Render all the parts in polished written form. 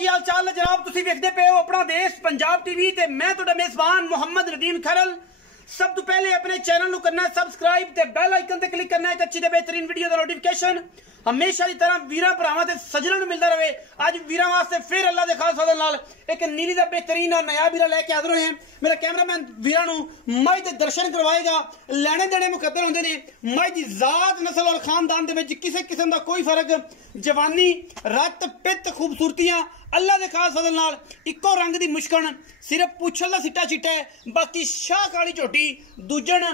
की हाल चाल है जनाब। तुसीं वेखदे पे हो अपना देश पंजाब टीवी ते मैं तुहाडा मेजबान मोहम्मद नदीम खरल। सब तो पहले अपने चैनल करना सबसक्राइब ते बेल आइकन ते क्लिक करना एक अच्छी ते बेहतरीन वीडियो का नोटिफिकेशन हमेशा की तरह वीरां भरावां ते सज्जनां नूं मिलदा रहे। अज वीरां वास्ते फिर अल्लाह दे खास फजल नाल एक नीली दा बेहतरीन और नया वीरा लेके हाजिर होए हैं। मेरा कैमरामैन वीरां नूं मज दे दर्शन करवाएगा। लैने देने मुकद्दर होंदे ने। मज दी जात नस्ल और खानदान दे विच किसी किस्म दा कोई फर्क जवानी रत पित खूबसूरतियां अल्लाह दे खास फजल नाल इक्को रंग दी मुश्कन सिर्फ पुछल दा सिट्टा चिट्टा है। बाकी शाह काली झोटी दूजन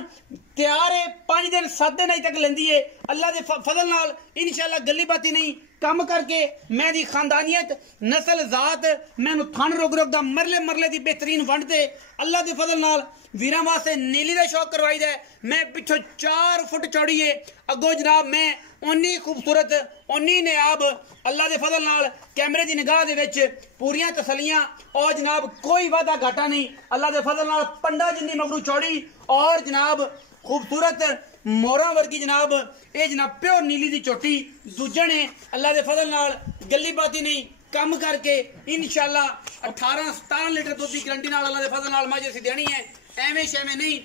तैयार है। 5 दिन 7 दिन अज तक लेंदी है अल्लाह दे फजल नाल। इंशाअल्लाह गली बाती नहीं कम करके मैं दी खानदानियत नस्ल जात मैनू थन रोग रोग दा मरले मरले दी बेहतरीन वंड ते अल्लाह दे फजल नाल वीरां वास्ते नीली दा शौक करवाई दा। मैं पिछों 4 फुट चौड़ी है अगो जनाब मैं उन्नी खूबसूरत उन्नी नायाब अल्लाह दे फजल नाल कैमरे दी निगाह दे विच पूरियां तसलियां और जनाब कोई वादा घाटा नहीं अल्लाह दे फजल नाल पंडा जिन्नी मगरू चौड़ी और जनाब खूबसूरत मोरा वर्गी जनाब ये जनाब प्योर नीली दी चोटी दूजन है अल्लाह दे फजल नाल गली बाती नहीं कम करके इंशाअल्लाह 18-17 लीटर दूध की गारंटी नाल अल्लाह दे फजल नाल माजे सी देनी है। एवें शेवें नहीं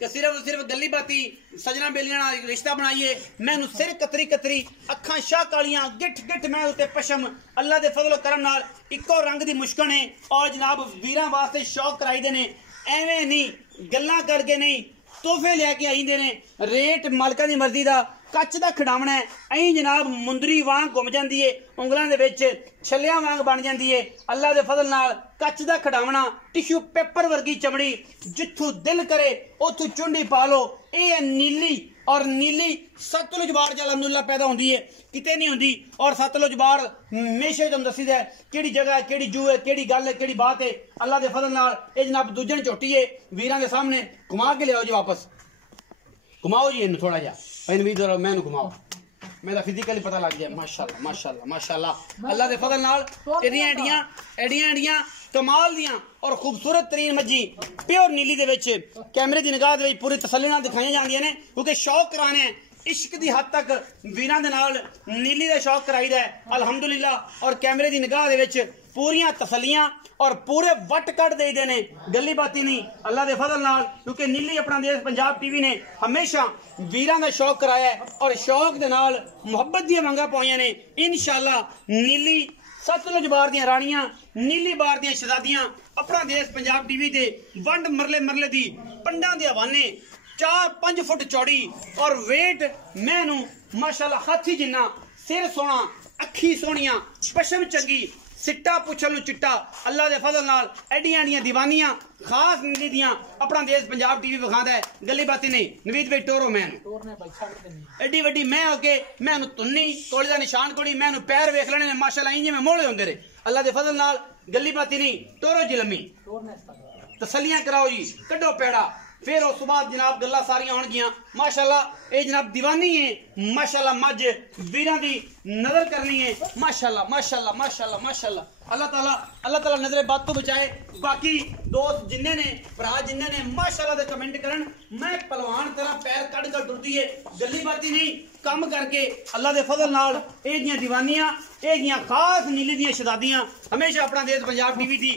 कि सिर्फ गली बाती सजना बेलियां रिश्ता बनाइए। मैनू सिर कतरी कतरी अखां शाह कालियां गिठ गिठ मैं उत्ते पशम अल्लाह दे फजल करम नाल इक्को रंग दी मुश्कन है और जनाब वीरां वास्ते शौक कराई दे ने। एवें नहीं गल्लां करके नहीं तोहफे लैके आईंदे ने। रेट मालका दी मर्जी दा कच दा खिडावना है अं जनाब मुंदरी वांग घुम जाती है उंगलों के विच छलियां वांग बन जाती है अल्लाह दे फजल नाल। कच दा खिडावना टिश्यू पेपर वर्गी चमड़ी जिथों दिल करे उथों चुंडी पा लो। ये नीली और नीली सतलुज बार जल अलहमदुलिल्लाह पैदा होंदी है किते नहीं होंदी। और सतलुज बार हमेशा तुम दसी है कि जगह है कि जू है कि गल है कि बात है अल्लाह दे फजल नाल। ये जनाब दूजन झोटी है वीरां दे सामने घुमा के लियाओ जी वापस घुमाओ जी इन थोड़ा जा मैं घुमाओ मेरा फिजिकली पता लग गया। माशाल्लाह माशाल्लाह माशाल्लाह अल्लाह दे फजल नाल एडियां एडियां एडियां एडियां कमाल दियां और खूबसूरत तरीन मज्जी प्योर नीली दे विच कैमरे दी निगाह दे विच पूरी तसल्ली नाल दिखाई जांदियां ने क्योंकि शौक कराने इश्क दी हद तक वीरां दे नाल नीली दा शौक कराईदा है अल्हम्दुलिल्लाह। और कैमरे दी निगाह दे विच पूरियां तसल्लियां और पूरे वट कट दे देने गली बाती नहीं अल्लाह दे फजल नाल क्योंकि नीली अपना देश पंजाब टीवी ने हमेशा वीरां दा शौक कराया है और शौक दे नाल मुहब्बत दी मंगा पाईयां ने। इंशाअल्लाह नीली सतलुज बार दियां रानियां नीली बार दियां शहजादियां अपना देश पंजाब टीवी दे वंड मरले मरले दी पंडां दे हवाने 4-5 फुट चौड़ी और वेट मैनू माशाल्लाह हाथी जिन्ना सिर सोना अखी सोनिया पशम चंगी सिट्टा पुछल चिट्टा अल्लाह दे फजल नाल एडियां एडियां दीवानियां खास नीली दियां अपना देश पंजाब टीवी विखादा है गली बाती नहीं। नवीद भाई टोरो मैन एडी वड्डी मैं होके मैनू तुन्नी कोली दा निशान कोली मैनू पैर वेख लेने माशाल्लाह इंज में मोले होंदे रहे अल्लाह दे फजल नाल गली बाती नहीं टोरो जी लम्मी तसलियां कराओ जी कड्डो पेड़ा फिर उस बाद जनाब गल्लां सारियां होणगियां माशाल्लाह। ये जनाब दीवानी है माशाल्लाह मज वीरां दी नजर करनी है माशाल्लाह माशाल्लाह माशाल्लाह माशाल्लाह अल्लाह ताला नजरे बात तो बचाए। बाकी दोस्त जिन्ने ने भरा जिन्ने ने माशाल्लाह दे कमेंट करन मैं पहलवान तरह पैर कड़ कर टुरदी है गली बाती नहीं कम करके अल्लाह दे फजल नाल ए जियां दीवानियां ए जियां खास नीली दियां शहजादियां हमेशा अपना देश पंजाब टीवी दी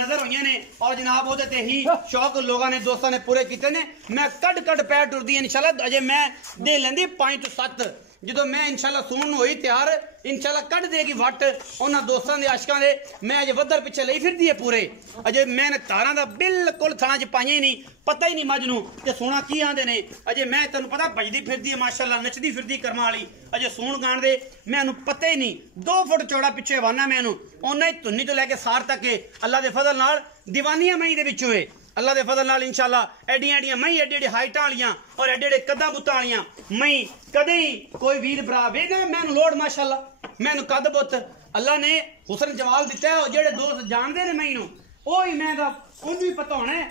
नजर होइयां ने और जनाब ओहदे ते ही शौक लोगों ने दोस्तों ने पूरे कीते ने। मैं कड़ कड़ पैर टुरदी है इंशाल्लाह अजे मैं दे लेंदी 5 तो 7 जो मैं इंशाल्लाह सून होई तैयार इंशाल्लाह कट देगी वट उन्होंने दोस्तों के आशकों के मैं अजे वधर पिछे ली फिरदी है पूरे अजे मैंने तारा का बिल्कुल थाना च पाइया ही नहीं पता ही नहीं मज नूं ते सोना की आंदे ने। अजे मैं तेन पता भजदी फिरदी है माशाल्लाह नचदी फिरदी कर्मा वाली अजे सून गाण दे मैनू पता ही नहीं 2 फुट चौड़ा पिछे वाना मैनू उन्ना ही धुन्नी तो लैके सार तक अल्लाह दे फजल नाल दीवानियां मई दे विचों है अल्लाह दे फजल नाल इंशाल्लाह एडियां एडियां मई एडे एडे हाइटां वालियां और एडे एडे कद्दां बुत्तां वालियां मई कदे ही कोई वीर भरा वेदा मैनू लोड़ माशाल्लाह मैनू कद बुत अल्लाह ने हुसन जवाल दिता है। जेडे दोस्त जानते ने मई नू ओही मैं दा उन्नू भी पता होना है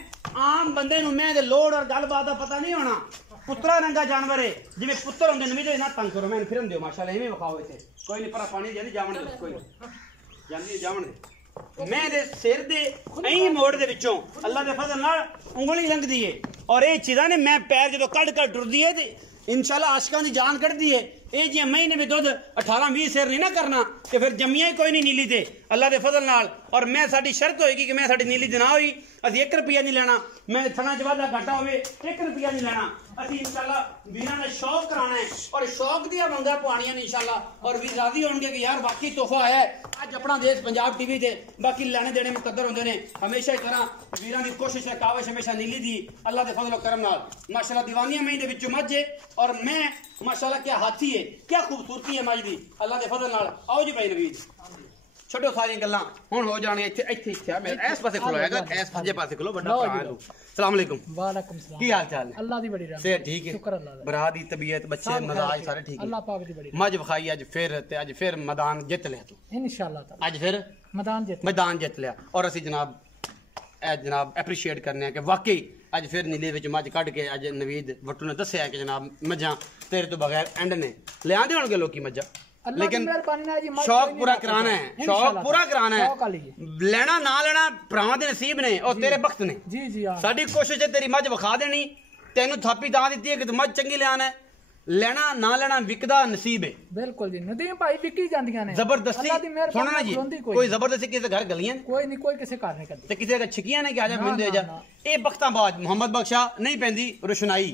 आम बंदे नू मैं दे लोड़ और गलबात दा पता नहीं होना। पुत्रा रंगा जानवर है जिवें पुत्र होंदे नवीं ना तंग करो मैनू फिरन दिओ माशाल्लाह इवें विखाओ इत्थे कोई नहीं पर पानी जानी जावण दे कोई जानी जावण दे मैं दे सिर दे ऐं मोड़ दे विचों अल्लाह दे फजल नाल उंगली लंघदी है और ये चीज़ां ने मैं पैर जो कड़ कड़ टुरदी है इंशाल्लाह आशिकां दी जान कढ़दी है ਇਹ ਜੇ ਮਹੀਨੇ ਵਿੱਚ ਦੁੱਧ 18-20 ਸਿਰ नहीं ना करना तो फिर जम्मिया ही कोई नहीं नीली ते अल्लाह के फजल नाल। और मैं साडी शर्त होएगी कि मैं साडी नीली ना हुई असीं 1 रुपया नहीं लेना, मैं थना च वाधा घाटा होवे 1 रुपया नहीं लेना। असीं इंशाल्लाह वीरां ने शौक कराना है और शौक दियां मंगा पवाणियां ने इंशाल्लाह, और भी राजी होणगे कि यार बाकी तोहफा आया है अज अपना देश पंजाब टीवी ते। बाकी लेने देने मुकद्दर होंदे ने, हमेशा ही तरह वीरां दी कोशिश है काविश हमेशा नीली दी अल्लाह के फजल करम नाल। माशाल्लाह दीवानिया मई दे विचों मझ है और मैं माशाल्लाह क्या हाथी है, क्या खूबसूरती है मज दी अल्लाह के फजल नाल। आओ जी भाई नवीद छोड़ो सारी गल्लां हुण हो जाने इत्थे इत्थे इत्थे आ मेरे इस पासे खलोएगा, इस सज्जे पासे खलो बड़ा भरा है। अस्सलाम वालेकुम। वालेकुम सलाम। की हाल चाल है? अल्लाह दी बड़ी रहमत से ठीक है, शुक्र अल्लाह दा। बरा दी तबीयत बच्चे मजाज सारे ठीक है, अल्लाह पाक दी बड़ी मज विखाई अज फिर मैदान जित लिया तू इंशाअल्लाह ताला अज फिर मैदान जित लिया। और असी जनाब एप्रीशिएट करने कि वाकई अज फिर नीले विच मज कढ़ के अज नवीद वट्टू ने दस्सिया कि जनाब मझां तेरे तो बगैर एंड ने लियांदे होणगे लोकी मझां, लेकिन शौक पूरा कराना है, शौक पूरा कराना है। लेना ना लेना भरावां दे नसीब ने और तेरे बख्त ने। जी जी साडी कोशिश है तेरी मझ विखा देनी, तेनू थापी तां दित्ती है कि तू मझ चंगी लियाना है। लेना ना लेना विकदा नसीब है। बिल्कुल जी नदीम भाई विकी जांदियां ने जबरदस्ती सुनो ना जी, कोई जबरदस्ती किसी घर गलियां कोई नहीं, कोई किसी घर नहीं करती ते किसी का छिकियां ने कि आजा मिल दे जा। ए बख्तां बाद मोहम्मद बख्शा नहीं पैंदी रोशनाई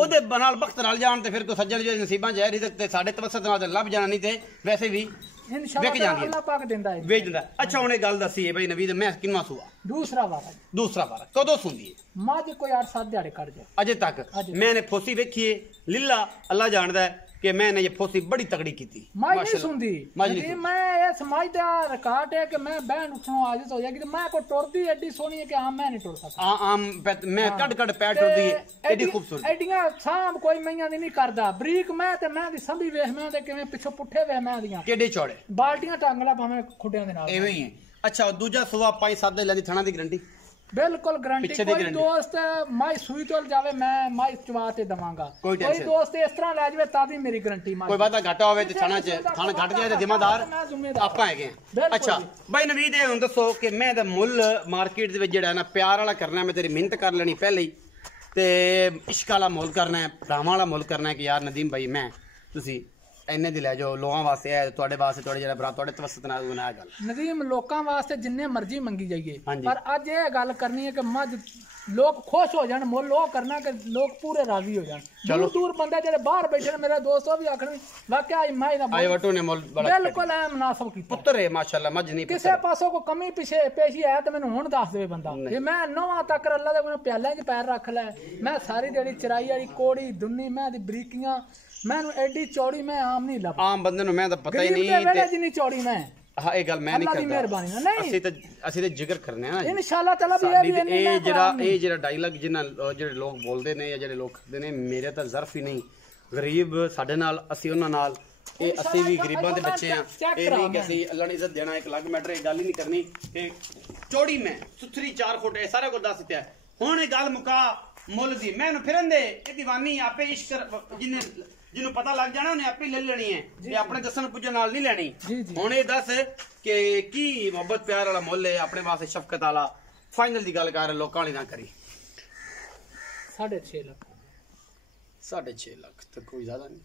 ओदे नाल बख्त रल जान ते फिर कोई सज्जन जो नसीबां च रिज़्क़ ते साडे तवसत नाल लभ जाना, नहीं ते वैसे भी विक जांदी अल्लाह पाक दिंदा है वेच दिंदा। अच्छा हुण गल दसी है भाई नवीद मैं किन्ना सूआ दूसरा बार कदों सूंदी है मज कोई 8-7 दिहाड़े कर जाए अजे तक मैंने फोसी वेखी है लीला अल्लाह जानदा है कि मैंने ये फोसी बड़ी तगड़ी की थी। मैं नहीं सुनदी मैं ये समझदा रिकॉर्ड है कि मैं बहन उठों आदत हो जाएगी मैं को टुरदी एडी सोहनी है कि हां मैं नहीं टुर सकता आम मैं कट पैर टुरदी है एडी खूबसूरत एडियां साम कोई मैयां दी नहीं करदा बरीक मैं ते मैं दी संभी वेख मैं ते किवें पिछो पुठे वे मैं दियां केडे चौड़े बाल्टियां टांगला भाਵੇਂ खुड्डियां दे नाल एवें ही है। अच्छा दूजा सुवा 5-7 दे लदी थणा दी गारंटी बिल्कुल गारंटी कोई दोस्त माई सुई तोल जावे मैं माई चवा ते दवांगा कोई दोस्त इस तरह ले जावे तादी मेरी गारंटी कोई वादा घाटा होवे ते थाना च थाना घट जाए ते जिम्मेदार आपां हैगे। अच्छा भाई नवीद ए हुण दसो कि मैं दा मुੱਲ मार्केट दे विच जेड़ा ना प्यार वाला करना है, मैं तेरी मेहनत कर लेनी पहले ही ते इश्क वाला मुੱਲ करना है, भरावां वाला मुੱਲ करना है कि यार नदीम भाई मैं तुसी इन्ने दी लै जाओ लोकां वास्ते है तुहाडे वास्ते थोड़े जेड़ा भरा तुहाडे तवसत नाल बनाया गल नदीम लोकां वास्ते जिन्ने मर्जी मंगी जाइए पर अज ये गल करनी है कि मज लोग खुश हो जान मुੱਲ ओ करना कि लोग पूरे राजी हो जान। दूर दूर बंदे जेड़े बाहर बैठे ने मेरे दोस्त भी आखन वाकई आई माई दा आई वटू ने मुੱਲ बड़ा बिल्कुल है मुनासिब कीता पुत्र है माशाल्लाह मज नहीं किसे पासों को कमी पीछे पेशी है तो मैनू हुण दस देवे बंदा ये मैं नौवां तक अल्लाह दे कोई प्याले च पैर रख ले मैं सारी दिहाड़ी चराई वाली कोड़ी दुन्नी मैं दी बरीकियां मैनू एडी चौड़ी मैं आम नहीं लभ आम बंदे नु मैं तो पता ही नहीं ते जितनी चौड़ी मैं हाँ ये गल मैं नहीं करता असि ते जिक्र करने ना इंशाअल्लाह ताला भी ये जेड़ा डायलॉग जिन्ना जेड़े लोग बोलदे ने या जेड़े लोग करदे ने मेरे तो जर्फ ही नहीं गरीब साडे नाल असि उन्हां नाल ए असि भी गरीबां दे बच्चे हां ए नहीं कि असि अल्लाह ने इज्जत देना एक अलग मैटर है गल ही नहीं करनी कि चौड़ी में सुथरी 4 फुट ए सारा कुछ दस दित्ता है। हुण ए गल मुका मुੱਲ दी मैनू फिरन दे ए दीवानी आपे इश्क जिन्ने जिन्हों पता लग जाना उन्हें आपे ले लेनी है ये अपने दसन पुजन नाल नहीं लेनी। हुण ये दस कि की मोहब्बत प्यार वाला मुੱਲ है अपने वास्ते शफकत वाला फाइनल दी गल कर लोकां वाली ना करी 6.5 लाख 6.5 लाख तो कोई ज्यादा नहीं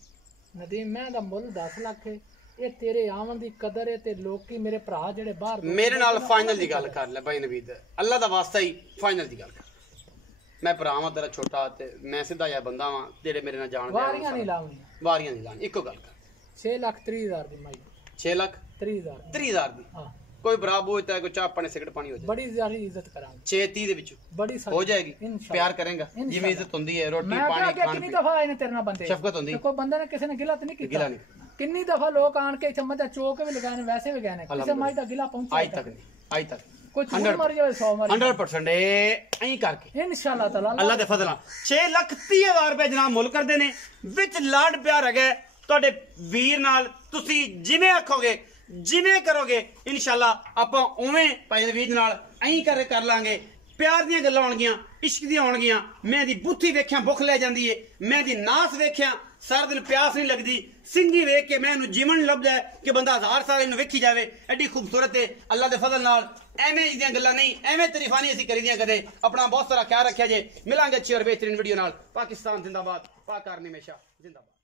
नदीम मैं दा मुੱਲ 10 लाख है ये तेरे आवन दी कदर है ते लोकी मेरे भरा जेड़े बाहर मेरे नाल फाइनल दी गल कर ले भाई नवीद अल्लाह दा वास्ता ही फाइनल दी गल कर मैं भरावां तेरा छोटा ते मैं सीधा या बंदा वां जेड़े मेरे नाल जान वारियां नहीं लावनी इको गल कर 6,30,000 दी माई 6,30,000 दी हां कोई बराबर होता है कोई चाह पानी सिगरेट पानी हो जाए बड़ी ज्यादा इज्जत करांगे 6:30 दे विच बड़ी हो जाएगी प्यार करेंगा जिवें इज्जत हुंदी है रोटी पानी खान कितनी दफा आए ने तेरे नाल बंदे शफकत हुंदी कोई बंदे ने किसी ने गिला तो नहीं कीता कितनी दफा लोग आन के इत्थे मजा चौक भी लगाने वैसे भी गए ने किसी माई दा गिला पहुंचा आज तक 100% करके इंशाअल्लाह ताला अल्लाह दे फजल 6,30,000 रुपए जनाब मुੱਲ करदे ने विच लाड प्यार है तुहाडे वीर नाल तुसी जिवें आखोगे जिवें करोगे इंशाअल्लाह आपां उवें भाई वीर नाल कर लांगे प्यार दियां गल्लां होणगियां इश्क दियां होणगियां मैं दी बुत्थी वेख्या भुख ले जांदी है मैं दी नास वेख्या सारा दिन प्यास नहीं लगती सिंगी वेख के मैं जीवन लभदा है कि बंदा 1000 साल इन्हू वेखी जावे एडी खूबसूरत है अल्लाह दे फजल नाल एवें दियां गल्लां नहीं एवें तरीफानी असीं करी दियां कदे अपना बहुत सारा ख्याल रखिया जे मिलांगे अच्छी और बेहतरीन वीडियो नाल। पाकिस्तान जिंदाबाद पाक आर्मी हमेशा जिंदाबाद।